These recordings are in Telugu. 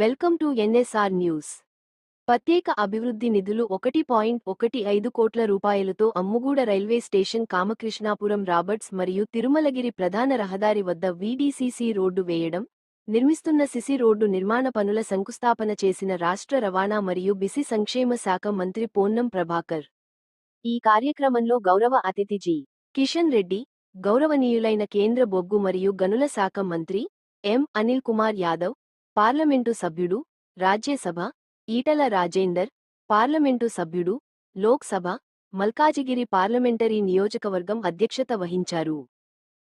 Welcome to NSR news. ప్రత్యేక అభివృద్ధి నిధులు ఒకటి పాయింట్ ఒకటి ఐదు కోట్ల రూపాయలతో అమ్ముగూడ రైల్వే స్టేషన్ కామకృష్ణాపురం రాబర్ట్స్ మరియు తిరుమలగిరి ప్రధాన రహదారి వద్ద వీడీసీసీ రోడ్డు వేయడం నిర్మిస్తున్న సిసి రోడ్డు నిర్మాణ పనుల శంకుస్థాపన చేసిన రాష్ట్ర రవాణా మరియు బిసి సంక్షేమ శాఖ మంత్రి పొన్నం ప్రభాకర్. ఈ కార్యక్రమంలో గౌరవ అతిథి జి. కిషన్ రెడ్డి గౌరవనీయులైన కేంద్ర బొగ్గు మరియు గనుల శాఖ మంత్రి ఎం. అనిల్ కుమార్ యాదవ్ పార్లమెంటు సభ్యుడు రాజ్యసభ ఈటల రాజేందర్ పార్లమెంటు సభ్యుడు లోక్సభ మల్కాజిగిరి పార్లమెంటరీ నియోజకవర్గం అధ్యక్షత వహించారు.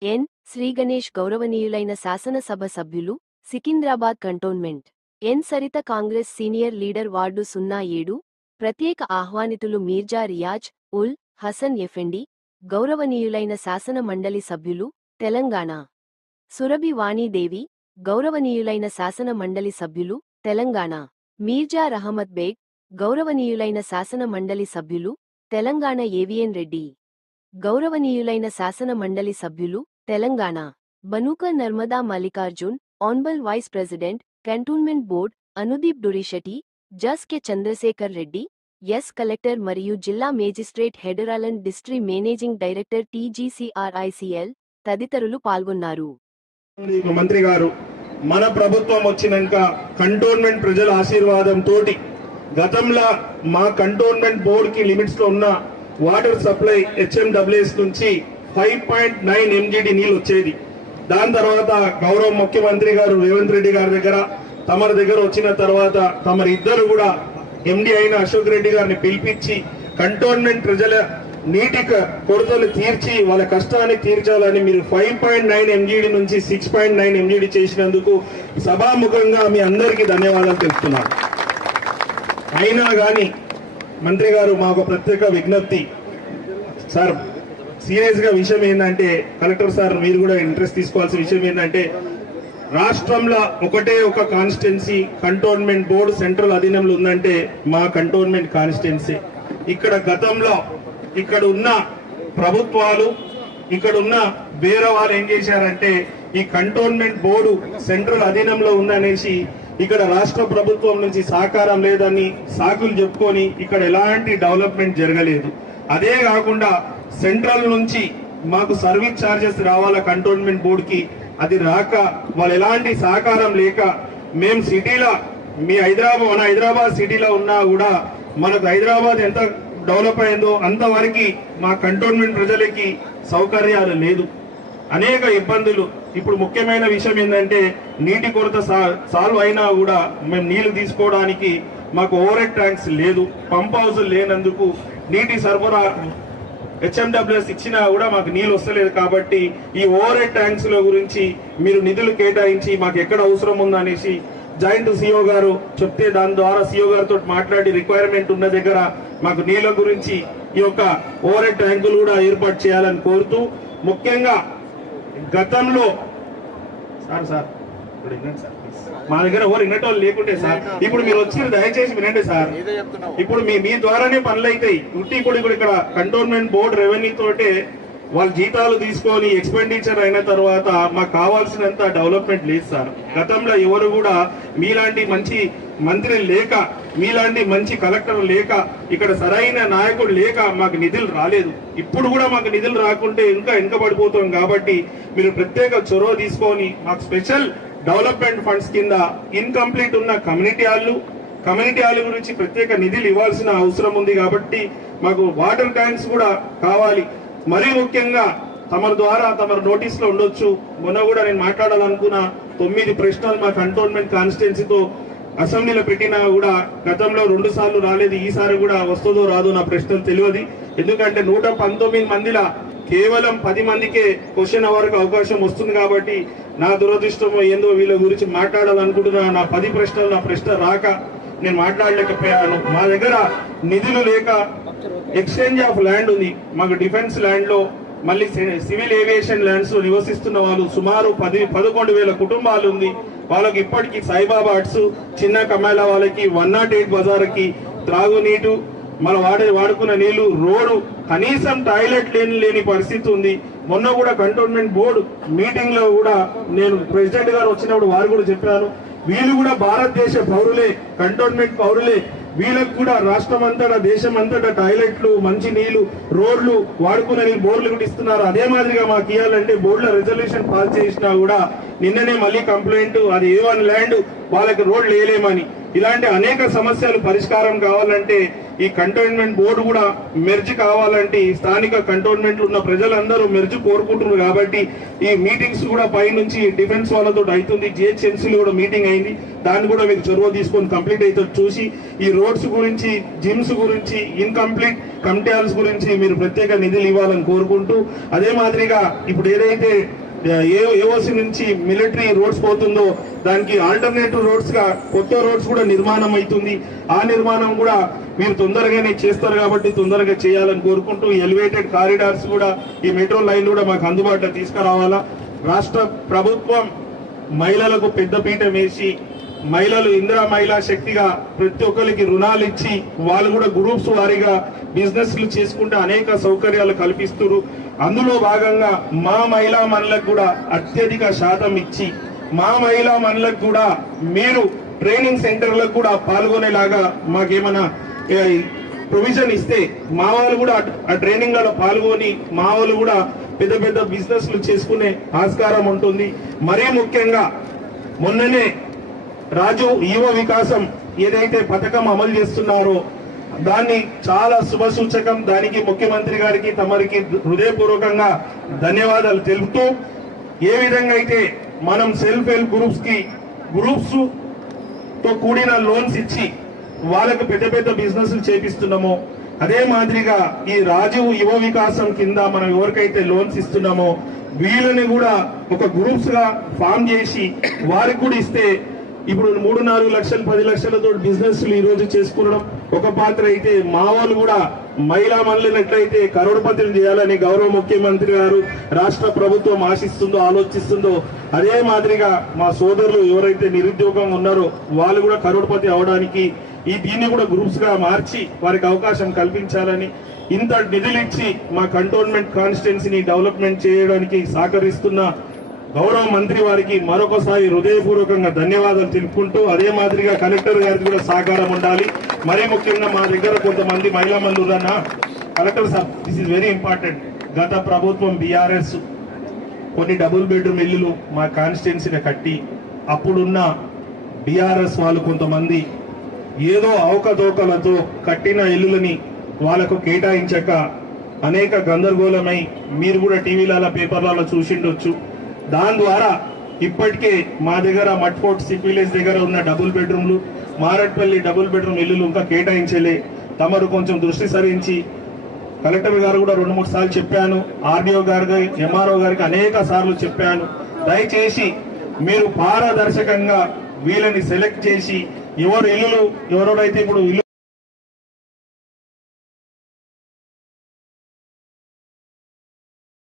ఎన్. శ్రీగణేష్ గౌరవనీయులైన శాసనసభ సభ్యులు Secunderabad cantonment. N. Saritha Congress senior leader ward సున్నా ఏడు ప్రత్యేక ఆహ్వానితులు మీర్జా రియాజ్ ఉల్ హసన్ ఎఫెండి గౌరవనీయులైన శాసన మండలి సభ్యులు తెలంగాణ. సురభి వాణీదేవి గౌరవనీయులైన శాసన మండలి సభ్యులు తెలంగాణ. మీర్జా రహమత్ బేగ్ గౌరవనీయులైన శాసన మండలి సభ్యులు తెలంగాణ ఏవిఎన్ రెడ్డి. గౌరవనీయులైన శాసన మండలి సభ్యులు Telangana. Banuka Narmada Mallikarjun ఆన్బల్ vice president cantonment board Anudeep Durishetti just K Chandrashekar Reddy yes collector మరియు జిల్లా మేజిస్ట్రేట్ హెడరాలన్ డిస్ట్రీ మేనేజింగ్ డైరెక్టర్ టీజీసీఆర్ఐసీఎల్ తదితరులు పాల్గొన్నారు. మంత్రి గారు మన ప్రభుత్వం వచ్చినాక కంటోన్మెంట్ ప్రజల ఆశీర్వాదం తోటి గతంలో మా కంటోన్మెంట్ బోర్డుకి లిమిట్స్లో ఉన్న వాటర్ సప్లై హెచ్ఎండబ్ల్యూఎస్ నుంచి ఫైవ్ పాయింట్ నైన్ ఎంజీడి నీళ్ళు వచ్చేది. దాని తర్వాత గౌరవ ముఖ్యమంత్రి గారు రేవంత్ రెడ్డి గారి దగ్గర తమరి దగ్గర వచ్చిన తర్వాత తమరిద్దరు కూడా ఎండి అయిన అశోక్ రెడ్డి గారిని పిలిపించి కంటోన్మెంట్ ప్రజల నీటి కొరతలు తీర్చి వాళ్ళ కష్టాన్ని తీర్చాలని మీరు ఫైవ్ పాయింట్ నైన్ ఎంజీడీ నుంచి సిక్స్ పాయింట్ నైన్ ఎంజీడీ చేసినందుకు సభాముఖంగా మీ అందరికీ ధన్యవాదాలు తెలుపుతున్నాను. అయినా కానీ మంత్రి గారు మాకు ప్రత్యేక విజ్ఞప్తి. సార్ సీరియస్గా విషయం ఏంటంటే కలెక్టర్ సార్ మీరు కూడా ఇంట్రెస్ట్ తీసుకోవాల్సిన విషయం ఏంటంటే రాష్ట్రంలో ఒకటే ఒక కాన్స్టిట్యున్సీ కంటోన్మెంట్ బోర్డు సెంట్రల్ అధీనంలో ఉందంటే మా కంటోన్మెంట్ కాన్స్టిట్యున్సీ ఇక్కడ గతంలో ఇక్కడ ఉన్న ప్రభుత్వాలు ఇక్కడ ఉన్న వేరే వాళ్ళు ఏం చేశారంటే ఈ కంటోన్మెంట్ బోర్డు సెంట్రల్ అధీనంలో ఉందనేసి ఇక్కడ రాష్ట్ర ప్రభుత్వం నుంచి సహకారం లేదని సాకులు చెప్పుకొని ఇక్కడ ఎలాంటి డెవలప్మెంట్ జరగలేదు. అదే కాకుండా సెంట్రల్ నుంచి మాకు సర్వీస్ ఛార్జెస్ రావాలా కంటోన్మెంట్ బోర్డుకి అది రాక వాళ్ళు ఎలాంటి సహకారం లేక మేము సిటీలో మీ హైదరాబాద్ మన హైదరాబాద్ సిటీలో ఉన్నా కూడా మనకు హైదరాబాద్ ఎంత డెవలప్ అయిందో అంతవరకు మా కంటోన్మెంట్ ప్రజలకి సౌకర్యాలు లేదు. అనేక ఇబ్బందులు. ఇప్పుడు ముఖ్యమైన విషయం ఏంటంటే నీటి కొరత సాల్వ్ అయినా కూడా మేము నీళ్ళు తీసుకోవడానికి మాకు ఓవర్ ట్యాంక్స్ లేదు. పంప్ హౌస్ లేనందుకు నీటి సరఫరా హెచ్ఎండబ్ల్యూఎస్ ఇచ్చినా కూడా మాకు నీళ్ళు వస్తలేదు కాబట్టి ఈ ఓవర్ ట్యాంక్స్ల గురించి మీరు నిధులు కేటాయించి మాకు ఎక్కడ అవసరం ఉందనేసి జాయింట్ సిఓ గారు చెప్తే దాని ద్వారా సిఓ గారితో మాట్లాడి రిక్వైర్మెంట్ ఉన్న దగ్గర మాకు నీళ్ళ గురించి ఈ యొక్క ఓవర్ ట్యాంకులు కూడా ఏర్పాటు చేయాలని కోరుతూ ముఖ్యంగా గతంలో సార్ సార్ ఇప్పుడు వినండి సార్ ప్లీజ్. మా దగ్గర ఎవరు వినటోళ్ళు లేకుంటే సార్ ఇప్పుడు మీరు వచ్చిన దయచేసి వినండి సార్. ఇప్పుడు మీ మీ ద్వారానే పనులు అవుతాయి ఇప్పుడు ఇక్కడ కంటోన్మెంట్ బోర్డు రెవెన్యూ తోటే వాళ్ళు జీతాలు తీసుకొని ఎక్స్పెండిచర్ అయిన తర్వాత మాకు కావాల్సినంత డెవలప్మెంట్ లేదు సార్. గతంలో ఎవరు కూడా మీలాంటి మంచి మంత్రి లేక మీలాంటి మంచి కలెక్టర్ లేక ఇక్కడ సరైన నాయకుడు లేక మాకు నిధులు రాలేదు. ఇప్పుడు కూడా మాకు నిధులు రాకుంటే ఇంకా వెనుకబడిపోతాం కాబట్టి మీరు ప్రత్యేక చొరవ తీసుకొని మాకు స్పెషల్ డెవలప్మెంట్ ఫండ్స్ కింద ఇన్కంప్లీట్ ఉన్న కమ్యూనిటీ హాళ్ళు కమ్యూనిటీ హాల్ గురించి ప్రత్యేక నిధులు ఇవ్వాల్సిన అవసరం ఉంది కాబట్టి మాకు వాటర్ ట్యాంక్స్ కూడా కావాలి. మరీ ముఖ్యంగా తమరి ద్వారా తమరు నోటీస్లో ఉండొచ్చు. మొన్న కూడా నేను మాట్లాడాలనుకున్న తొమ్మిది ప్రశ్నలు మా కంటోన్మెంట్ కాన్స్టిట్యున్సీతో అసెంబ్లీలో పెట్టినా కూడా గతంలో రెండు సార్లు రాలేదు ఈసారి కూడా వస్తుందో రాదో నా ప్రశ్నలు తెలియదు. ఎందుకంటే నూట పంతొమ్మిది మందిల కేవలం పది మందికే క్వశ్చన్ అవర్కి అవకాశం వస్తుంది కాబట్టి నా దురదృష్టమో ఏందో వీళ్ళ గురించి మాట్లాడాలనుకుంటున్నా నా పది ప్రశ్నలు నా ప్రశ్న రాక నేను మాట్లాడలేకపోయాను. మా దగ్గర నిధులు లేక ఎక్స్చేంజ్ ఆఫ్ ల్యాండ్ ఉంది. మాకు డిఫెన్స్ ల్యాండ్లో మళ్ళీ సి- సివిల్ ఏవియేషన్ ల్యాండ్స్లో నివసిస్తున్న వాళ్ళు సుమారు పది పదకొండు వేల కుటుంబాలు ఉంది. వాళ్ళకి ఇప్పటికీ సాయిబాబా ఆర్ట్స్ చిన్న కమాల వాళ్ళకి వన్ నాట్ ఎయిట్ బజార్కి త్రాగునీటు మనం వాడే వాడుకున్న నీళ్ళు రోడ్డు కనీసం టాయిలెట్ లేని లేని పరిస్థితి ఉంది. మొన్న కూడా కంటోన్మెంట్ బోర్డు మీటింగ్లో కూడా నేను ప్రెసిడెంట్ గారు వచ్చినప్పుడు వారు కూడా చెప్పాను వీళ్ళు కూడా భారతదేశ పౌరులే కంటోన్మెంట్ పౌరులే. వీళ్ళకు కూడా రాష్ట్రం అంతటా దేశం అంతటా టాయిలెట్లు మంచి నీళ్ళు రోడ్లు వాడుకునే నీళ్ళు బోర్లు కూడా ఇస్తున్నారు. అదే మాదిరిగా మాకు ఇవ్వాలంటే బోర్డుల రిజర్వేషన్ పాస్ చేసినా కూడా నిన్ననే మళ్ళీ కంప్లైంట్ అది ఏ వన్ ల్యాండ్ వాళ్ళకి రోడ్లు వేయలేమని. ఇలాంటి అనేక సమస్యలు పరిష్కారం కావాలంటే ఈ కంటోన్మెంట్ బోర్డు కూడా మెర్జ్ కావాలంటే ఈ స్థానిక కంటోన్మెంట్ ఉన్న ప్రజలందరూ మెర్జ్ కోరుకుంటున్నారు కాబట్టి ఈ మీటింగ్స్ కూడా పై నుంచి డిఫెన్స్ వాళ్ళతో అవుతుంది. జిహెచ్ఎంసీ కూడా మీటింగ్ అయింది. దాన్ని కూడా మీరు చొరవ తీసుకొని కంప్లీట్ అయితే చూసి ఈ రోడ్స్ గురించి జిమ్స్ గురించి ఇన్కంప్లీట్ కమిటీ గురించి మీరు ప్రత్యేక నిధులు ఇవ్వాలని కోరుకుంటూ అదే మాదిరిగా ఇప్పుడు ఏదైతే ఏఓసి నుంచి మిలిటరీ రోడ్స్ పోతుందో దానికి ఆల్టర్నేటివ్ రోడ్స్గా కొత్త రోడ్స్ కూడా నిర్మాణం అవుతుంది. ఆ నిర్మాణం కూడా మీరు తొందరగానే చేస్తారు కాబట్టి తొందరగా చేయాలని కోరుకుంటూ ఎలివేటెడ్ కారిడార్స్ కూడా ఈ మెట్రో లైన్ కూడా మాకు అందుబాటులో తీసుకురావాలా. రాష్ట్ర ప్రభుత్వం మహిళలకు పెద్దపీట వేసి మహిళలు ఇందిరా మహిళా శక్తిగా ప్రతి ఒక్కరికి రుణాలు ఇచ్చి వాళ్ళు కూడా గ్రూప్స్ వారీగా బిజినెస్లు చేసుకుంటే అనేక సౌకర్యాలు కల్పిస్తున్నారు. అందులో భాగంగా మా మహిళా మనులకు కూడా అత్యధిక శాతం ఇచ్చి మా మహిళా మనులకు కూడా మీరు ట్రైనింగ్ సెంటర్లకు కూడా పాల్గొనేలాగా మాకేమైనా ప్రొవిజన్ ఇస్తే మా వాళ్ళు కూడా ఆ ట్రైనింగ్లలో పాల్గొని మా వాళ్ళు కూడా పెద్ద పెద్ద బిజినెస్లు చేసుకునే ఆస్కారం ఉంటుంది. మరీ ముఖ్యంగా మొన్ననే రాజు యువ వికాసం ఏదైతే పథకం అమలు చేస్తున్నారో దాన్ని చాలా శుభ సూచకం దానికి ముఖ్యమంత్రి గారికి తమరికి హృదయపూర్వకంగా ధన్యవాదాలు తెలుపుతూ ఏ విధంగా అయితే మనం సెల్ఫ్ హెల్ప్ గ్రూప్స్కి గ్రూప్స్తో కూడిన లోన్స్ ఇచ్చి వాళ్ళకు పెద్ద పెద్ద బిజినెస్లు చేపిస్తున్నామో అదే మాదిరిగా ఈ రాజీవ్ యువ వికాసం కింద మనం ఎవరికైతే లోన్స్ ఇస్తున్నామో వీళ్ళని కూడా ఒక గ్రూప్స్గా ఫామ్ చేసి వారికి కూడా ఇస్తే ఇప్పుడు మూడు నాలుగు లక్షలు పది లక్షలతో బిజినెస్ ఈరోజు చేసుకోవడం ఒక పాత్ర అయితే మా వాళ్ళు కూడా మహిళా మనులను ఎట్లయితే కరోడపతిని చేయాలని గౌరవ ముఖ్యమంత్రి గారు రాష్ట్ర ప్రభుత్వం ఆశిస్తుందో ఆలోచిస్తుందో అదే మాదిరిగా మా సోదరులు ఎవరైతే నిరుద్యోగం ఉన్నారో వాళ్ళు కూడా కరోడపతి అవడానికి ఈ దీన్ని కూడా గ్రూప్స్గా మార్చి వారికి అవకాశం కల్పించాలని ఇంత నిధులు ఇచ్చి మా కంటోన్మెంట్ కాన్స్టిట్యున్సీని డెవలప్మెంట్ చేయడానికి సహకరిస్తున్న గౌరవ మంత్రి వారికి మరొకసారి హృదయపూర్వకంగా ధన్యవాదాలు తెలుపుకుంటూ అదే మాదిరిగా కలెక్టర్ గారికి కూడా సహకారం ఉండాలి. మరీ ముఖ్యంగా మా దగ్గర కొంతమంది మహిళా మందులన్న collector sir this is very important గత ప్రభుత్వం బీఆర్ఎస్ కొన్ని డబుల్ బెడ్రూమ్ ఇల్లులు మా కాన్స్టిట్యున్సీని కట్టి అప్పుడున్న బీఆర్ఎస్ వాళ్ళు కొంతమంది ఏదో అవకతవకలతో కట్టిన ఇల్లులని వాళ్ళకు కేటాయించక అనేక గందరగోళమై మీరు కూడా టీవీలలో పేపర్లలో చూసిండొచ్చు. దాని ద్వారా ఇప్పటికే మా దగ్గర మట్ఫోర్ట్ సిక్ విలేజ్ దగ్గర ఉన్న డబుల్ బెడ్రూమ్లు మారట్పల్లి డబుల్ బెడ్రూమ్ ఇల్లులు ఇంకా కేటాయించలే. తమరు కొంచెం దృష్టి సరించి కలెక్టర్ గారు కూడా రెండు మూడు సార్లు చెప్పాను ఆర్డీఓ గారికి ఎంఆర్ఓ గారికి అనేక సార్లు చెప్పాను. దయచేసి మీరు పారదర్శకంగా వీళ్ళని సెలెక్ట్ చేసి ఎవరు ఇల్లులు ఎవరెవరైతే ఇప్పుడు ఇల్లు